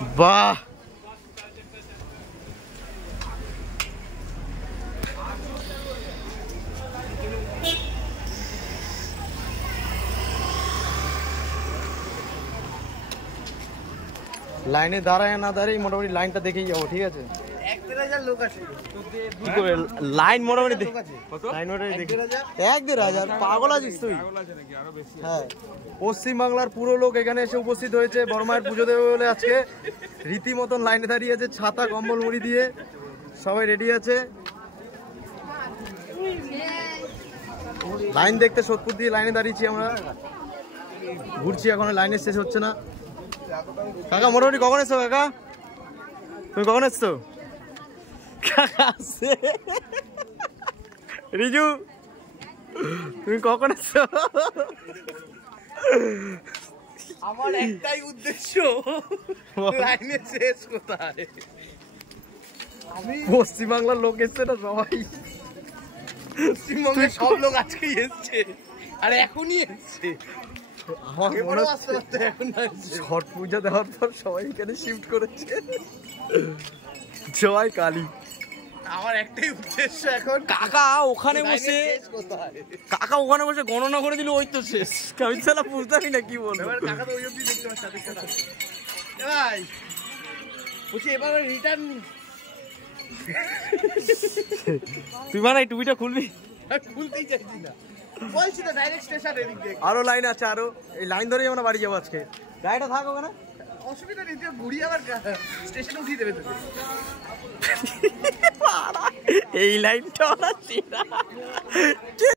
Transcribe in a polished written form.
বাহ, লাইনে দাঁড়ায় না দাঁড়াই মোটামুটি লাইনটা দেখেই যাবো, ঠিক আছে? 1-1.5 লোক আছে। কি করে লাইন মোটামুটি লাইন মোটামুটি দেখি 1-1.5 পাগল আছিস তুই? হ্যাঁ, পশ্চিমবাংলার পুরো লোক এখানে এসে উপস্থিত হয়েছে বড় মায়ের পুজো দেবে বলে। আজকে রীতিমতন লাইনে দাঁড়িয়ে আছে, ছাতা কম্বল মুড়ি দিয়ে সবাই রেডি আছে। লাইন দেখতে সোদপুর দিয়ে লাইনে দাঁড়িয়েছি আমরা, ঘুরছি এখনো, লাইনের শেষ হচ্ছে না। কাকা মোটামুটি কখন এসছো? কাকা তুমি কখন এসছো? রিজু তুমি কখন এসছো? আমার একটাই উদ্দেশ্য, লাইনে শেষ কোথায়? আমি পশ্চিমবাংলার লোক এসছে না সবাই, পশ্চিমবঙ্গের সব লোক আজকেই এসছে, আর এখনই এসছে। আমার মনে হচ্ছে এখন ছট পূজা দেওয়ার পর সবাই এখানে শিফট করেছে। জয় কালী। আমার একটাই উদ্দেশ্য এখন, কাকা ওখানে বসে শেষ কোথায়? কাকা ওখানে বসে গণনা করে দিল, ওই তো শেষ। আমি সালা বুঝতামই না কি বলবো। এবার কাকা তো ওই অবধি দেখতে পাচ্ছে, ভাই বলছি এবার রিটার্ন তুই মানে এই টুপিটা খুলবি? খুলতেই চাইছি না, বলছি তো ডাইরেক্ট স্টেশন এদিক দিয়ে। আরো লাইন আছে, আরো এই লাইন ধরেই আমরা বাড়ি যাবো আজকে। গাড়িটা থাক ওখানে, অসুবিধা নেই, তুই ঘুরিয়ে আবার স্টেশনে উঠিয়ে দেবে তোকে। এই লাইনটা